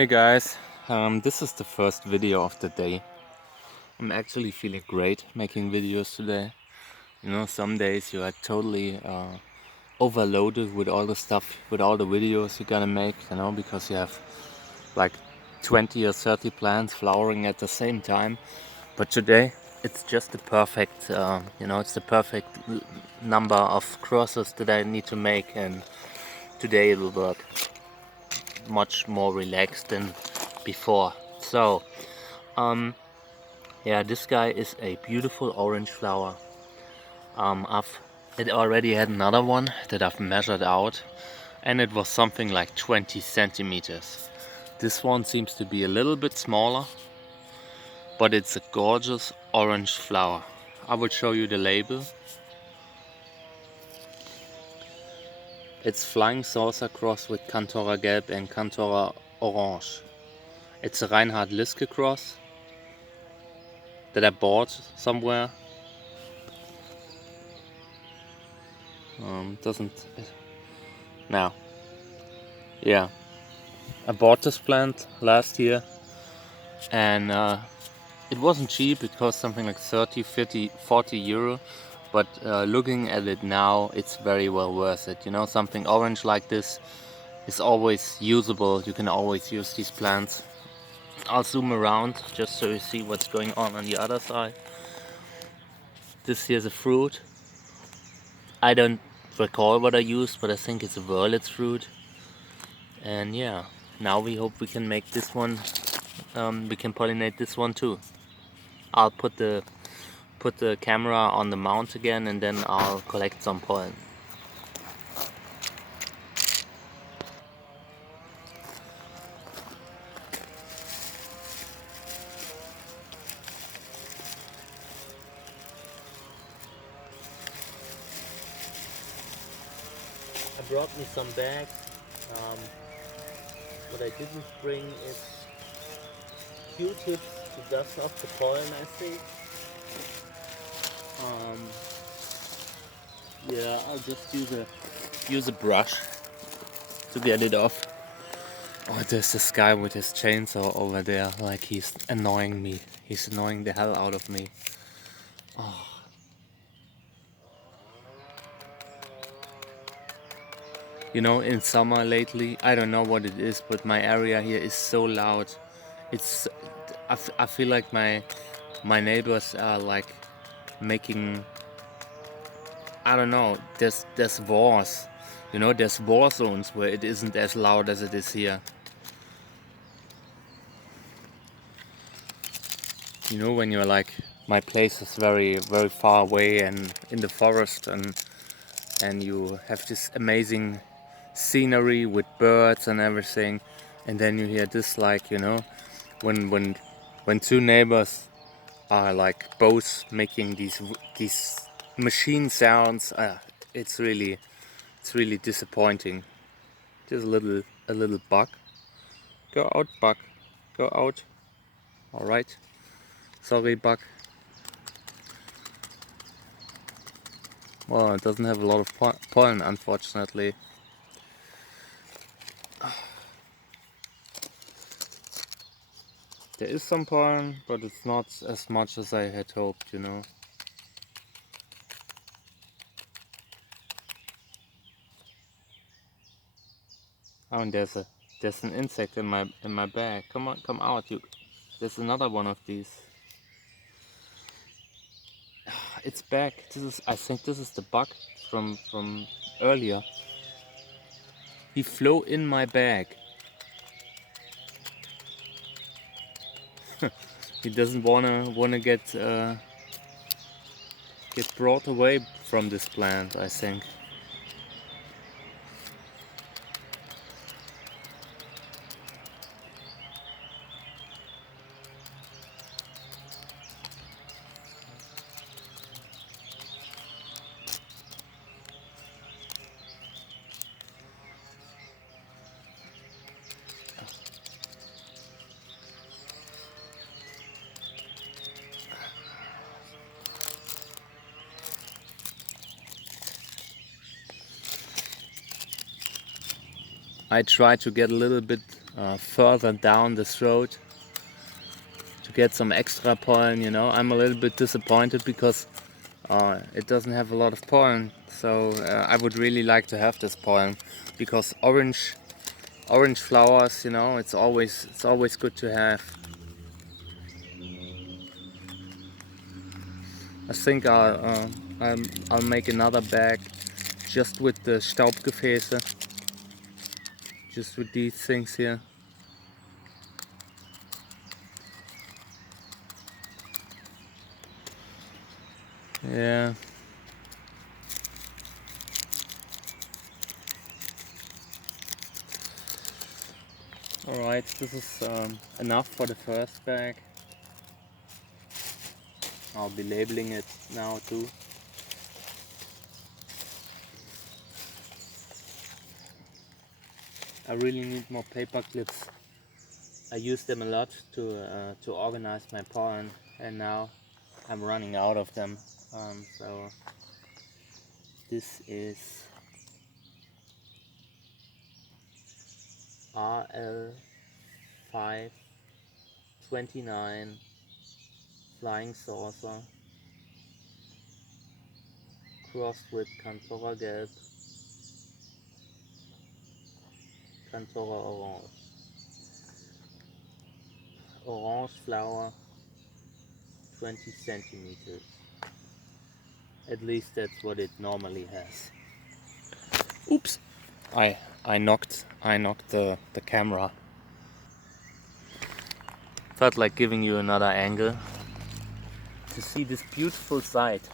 Hey guys, this is the first video of the day. I'm actually feeling great making videos today. You know, some days you are totally overloaded with all the stuff, with all the videos you gotta make, you know, because you have like 20 or 30 plants flowering at the same time. But today it's just the perfect, it's the perfect number of crosses that I need to make, and today it will work much more relaxed than before. So, yeah, this guy is a beautiful orange flower. It already had another one that I've measured out, and it was something like 20 centimeters. This one seems to be a little bit smaller, but it's a gorgeous orange flower. I will show you the label. It's Flying Saucer cross with Cantora Gelb and Cantora Orange. It's a Reinhard Liske cross that I bought somewhere. Doesn't now. Yeah, I bought this plant last year, and it wasn't cheap. It cost something like 30, 50, 40 euro. But looking at it now, it's very well worth it. You know, something orange like this is always usable. You can always use these plants. I'll zoom around just so you see what's going on the other side. This here's a fruit. I don't recall what I used, but I think it's a Wurlitz fruit. And yeah, now we hope we can make this one, we can pollinate this one too. I'll put the camera on the mount again, and then I'll collect some pollen. I brought me some bags. What I didn't bring is Q-tips to dust off the pollen, I think. Yeah, I'll just use a brush to get it off. Oh, there's this guy with his chainsaw over there, like he's annoying me. He's annoying the hell out of me. Oh. You know, in summer lately, I don't know what it is, but my area here is so loud. It's, I feel like my neighbors are like making, I don't know, there's wars. You know, there's war zones where it isn't as loud as it is here. You know, when you're like, my place is very, very far away and in the forest, and you have this amazing scenery with birds and everything, and then you hear this, like, you know, when two neighbors are like both making these machine sounds, it's really disappointing. Just a little bug. Go out, bug. Go out. All right. Sorry, bug. Well, it doesn't have a lot of pollen, unfortunately. There is some pollen, but it's not as much as I had hoped, you know. Oh, and there's an insect in my bag. Come on, come out, you. There's another one of these. It's back. I think this is the bug from earlier. He flew in my bag. He doesn't wanna get brought away from this plant, I think. I try to get a little bit further down this road to get some extra pollen, you know. I'm a little bit disappointed because it doesn't have a lot of pollen, so I would really like to have this pollen, because orange flowers, you know, it's always good to have. I think I'll make another bag just with the Staubgefäße, just with these things here. Yeah. Alright, this is enough for the first bag. I'll be labeling it now too. I really need more paper clips. I use them a lot to organize my pollen, and now I'm running out of them. So this is RL.2005.29 Flying Saucer crossed with Cantora Gelb, Cantora Orange. Orange flower, 20 centimeters. At least that's what it normally has. Oops! I knocked the camera. Felt like giving you another angle to see this beautiful sight.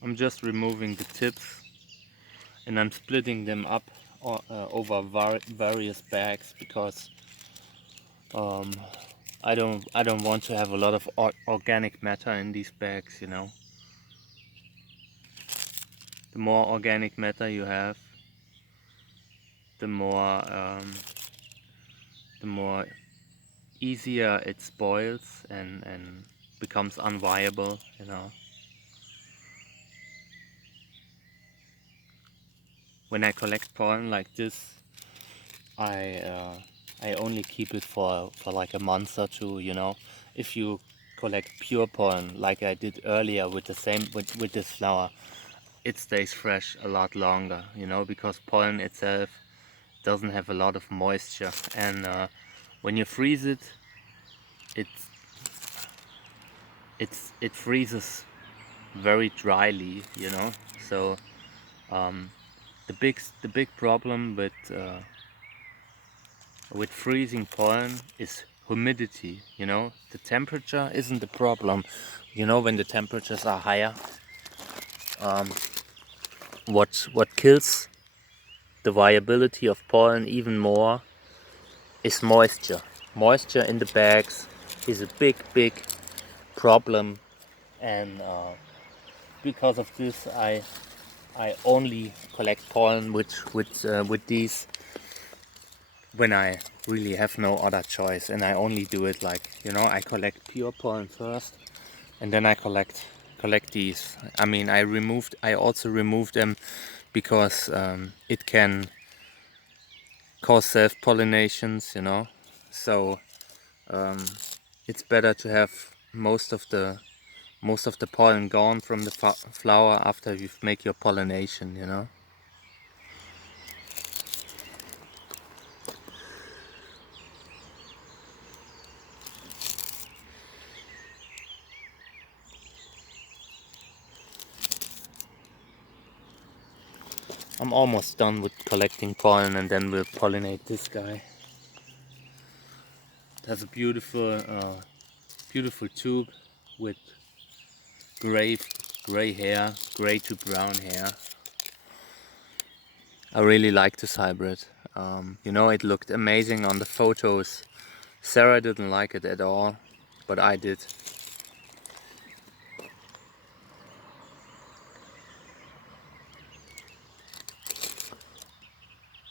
I'm just removing the tips and I'm splitting them up over various bags, because I don't want to have a lot of organic matter in these bags, you know. The more organic matter you have, the more easier it spoils and becomes unviable, you know. When I collect pollen like this, I only keep it for like a month or two, you know. If you collect pure pollen like I did earlier with with this flower, it stays fresh a lot longer, you know, because pollen itself doesn't have a lot of moisture, and when you freeze it, it freezes very dryly, you know. So the big problem with freezing pollen is humidity, you know. The temperature isn't the problem, you know. When the temperatures are higher, what kills the viability of pollen even more is moisture. Moisture in the bags is a big problem, and because of this I only collect pollen with these when I really have no other choice, and I only do it like, you know, I collect pure pollen first and then I collect these. I mean, I also removed them because it can cause self-pollinations, you know. So it's better to have most of the pollen gone from the flower after you make your pollination, you know. I'm almost done with collecting pollen, and then we'll pollinate this guy. It has a beautiful tube with gray hair, gray to brown hair. I really like this hybrid. You know, it looked amazing on the photos. Sarah didn't like it at all, but I did.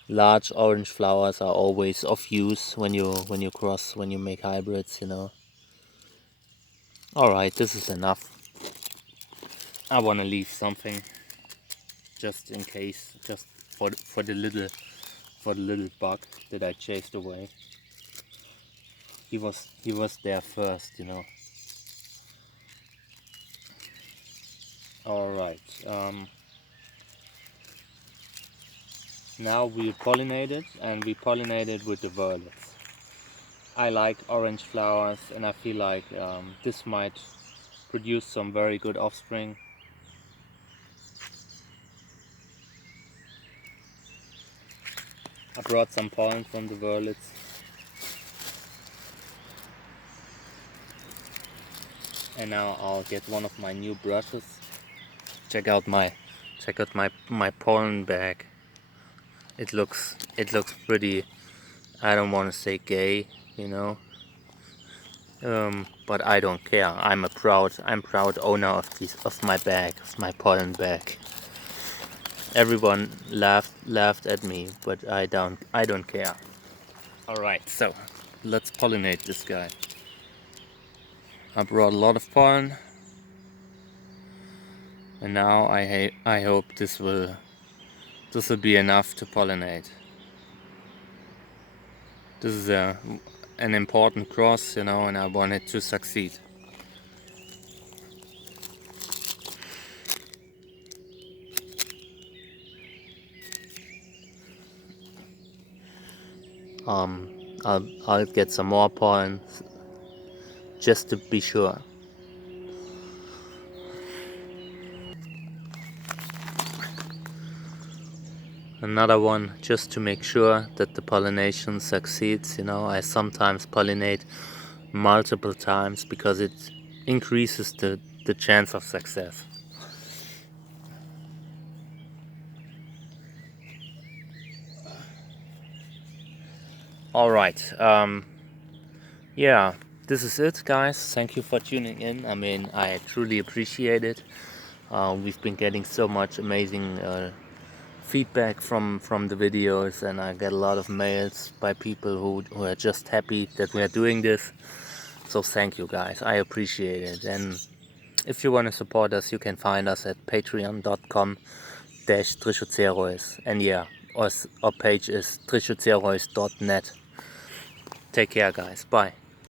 large orange flowers are always of use when you make hybrids, you know. Alright, this is enough. I wanna leave something just in case, just for the little bug that I chased away. He was there first, you know. Alright, now we pollinate it, and we pollinate it with the violets. I like orange flowers, and I feel like this might produce some very good offspring. I brought some pollen from the violets. And now I'll get one of my new brushes. Check out my pollen bag. It looks pretty, I don't want to say gay, you know. But I don't care. I'm proud owner of my bag, of my pollen bag. Everyone laughed at me, but I don't care. Alright, so let's pollinate this guy. I brought a lot of pollen, and now I hope this will be enough to pollinate. This is an important cross, you know, and I want it to succeed. I'll get some more pollen just to be sure. Another one just to make sure that the pollination succeeds, you know. I sometimes pollinate multiple times because it increases the chance of success. Alright, yeah, this is it, guys. Thank you for tuning in. I mean, I truly appreciate it. We've been getting so much amazing feedback from the videos, and I get a lot of mails by people who are just happy that we are doing this. So thank you, guys. I appreciate it. And if you want to support us, you can find us at patreon.com/Trichocereus. And yeah, our page is trichocereus.net. Take care, guys. Bye.